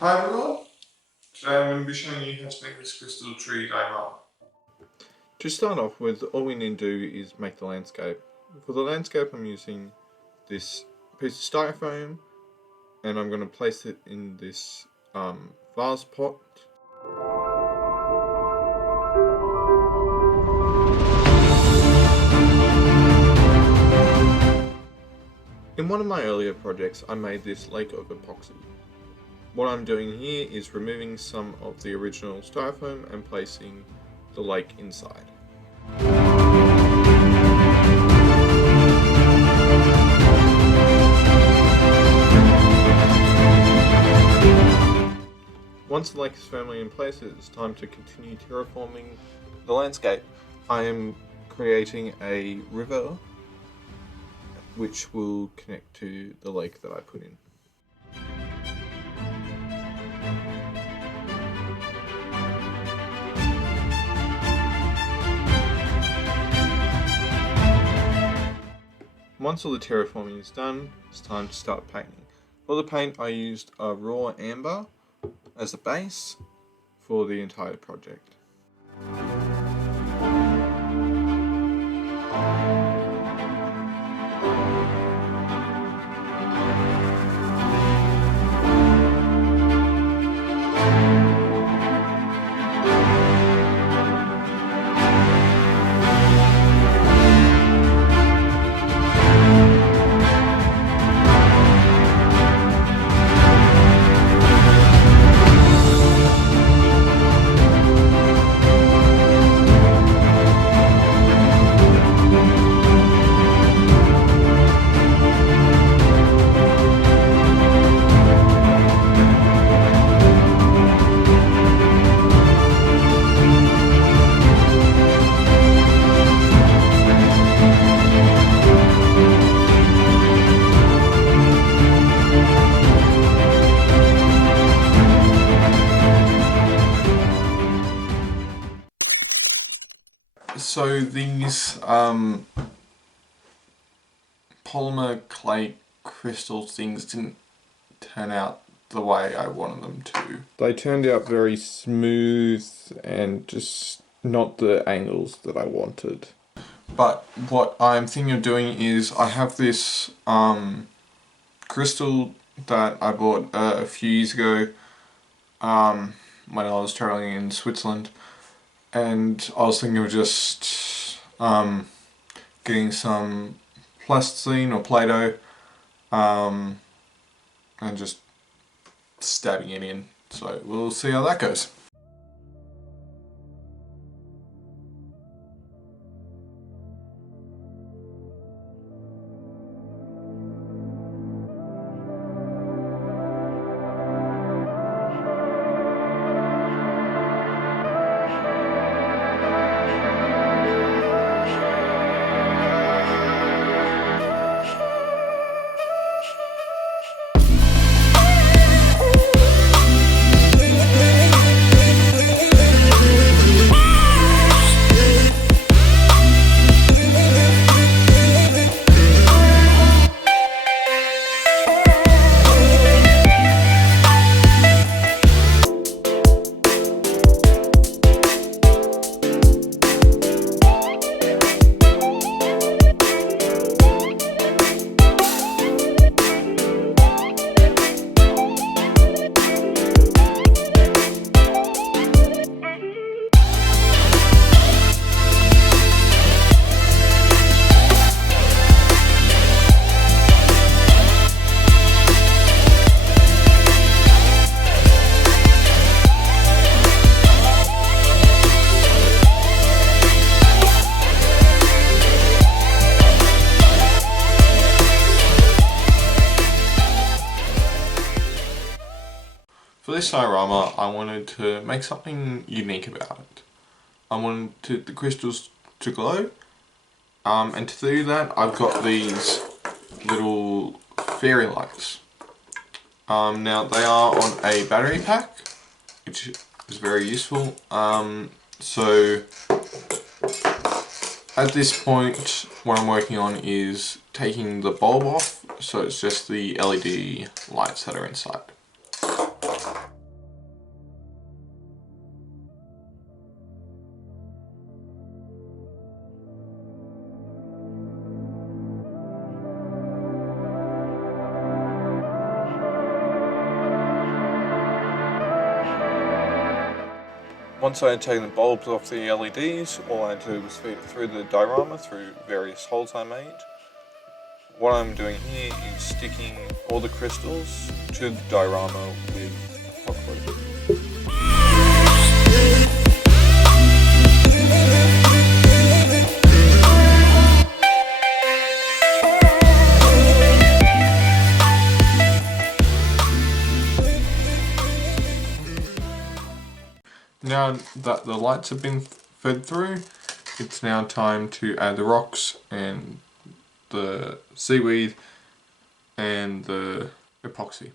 Hi everyone, today I'm going to be showing you how to make this Crystal Tree Diorama. To start off with, all we need to do is make the landscape. For the landscape I'm using this piece of Styrofoam and I'm going to place it in this vase pot. In one of my earlier projects I made this lake of epoxy. What I'm doing here is removing some of the original Styrofoam and placing the lake inside. Once the lake is firmly in place, it is time to continue terraforming the landscape. I am creating a river which will connect to the lake that I put in. Once all the terraforming is done, it's time to start painting. For the paint I used a raw amber as a base for the entire project. So these polymer clay crystal things didn't turn out the way I wanted them to. They turned out very smooth and just not the angles that I wanted. But what I'm thinking of doing is I have this crystal that I bought a few years ago when I was traveling in Switzerland. And I was thinking of just getting some plasticine or Play-Doh and just stabbing it in. So we'll see how that goes. For this diorama, I wanted to make something unique about it. I wanted the crystals to glow, and to do that I've got these little fairy lights. Now they are on a battery pack, which is very useful. So at this point what I'm working on is taking the bulb off, so it's just the LED lights that are inside. Once I had taken the bulbs off the LEDs, all I had to do was feed it through the diorama through various holes I made. What I'm doing here is sticking all the crystals to the diorama with hot glue. Now that the lights have been fed through, it's now time to add the rocks and the seaweed and the epoxy.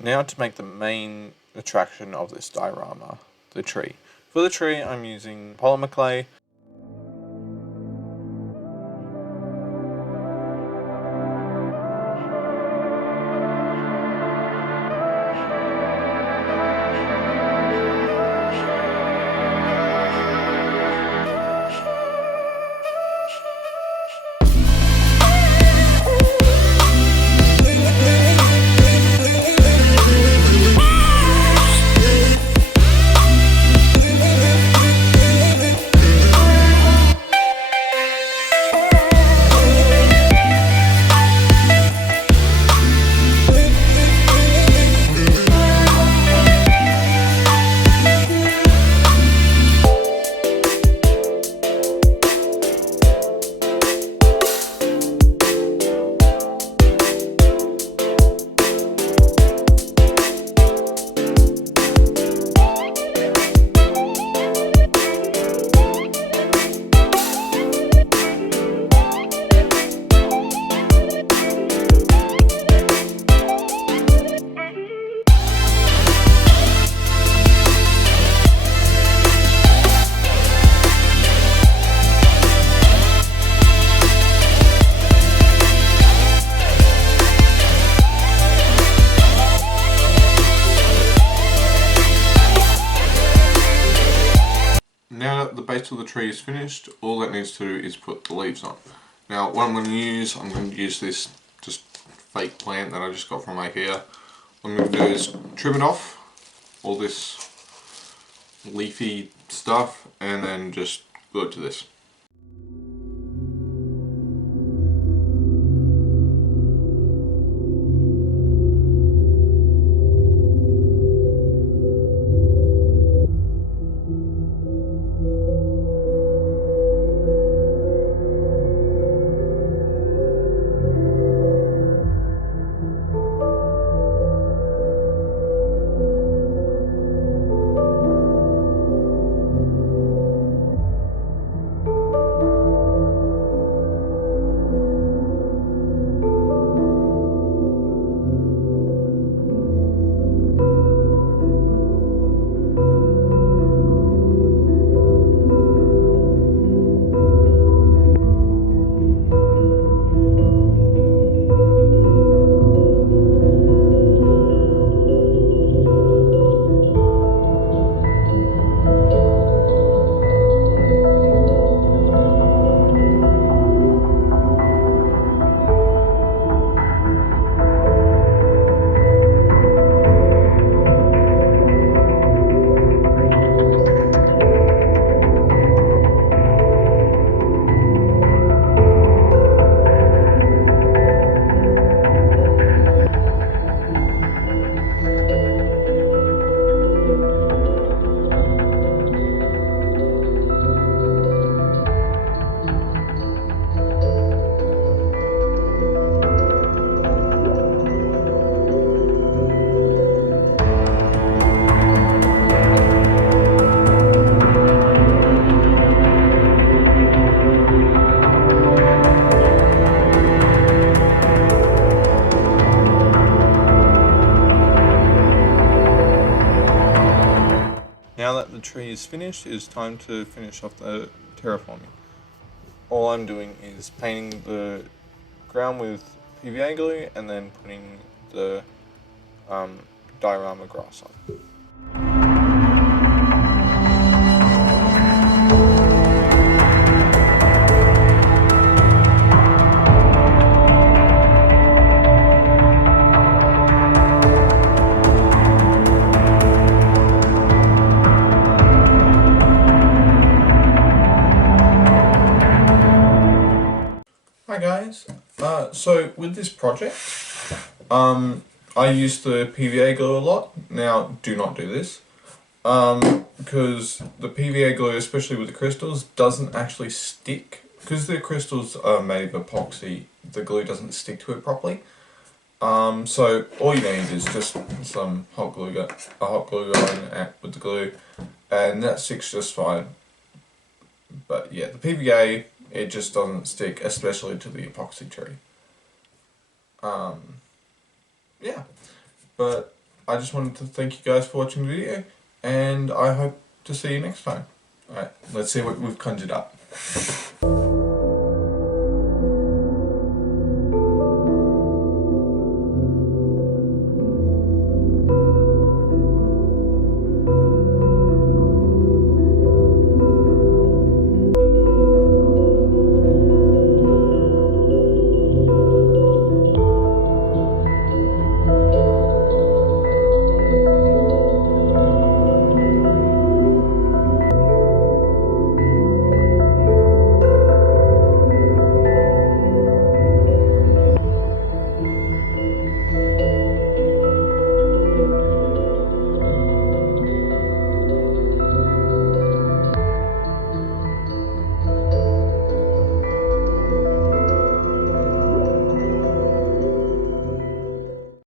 Now to make the main attraction of this diorama, the tree. For the tree I'm using Polymer Clay. Now that the base of the tree is finished, all that needs to do is put the leaves on. Now what I'm going to use this just fake plant that I just got from IKEA. What I'm going to do is trim it off, all this leafy stuff, and then just glue it to this. now that the tree is finished, it's time to finish off the terraforming. All I'm doing is painting the ground with PVA glue and then putting the diorama grass on. Hi guys, so with this project, I use the PVA glue a lot. Now, do not do this, because the PVA glue, especially with the crystals, doesn't actually stick. Because the crystals are made of epoxy, the glue doesn't stick to it properly. So all you need is just some hot glue gun, with the glue, and that sticks just fine. But yeah, the PVA, it just doesn't stick, especially to the epoxy tree. Yeah, but I just wanted to thank you guys for watching the video, and I hope to see you next time. Alright, let's see what we've conjured up.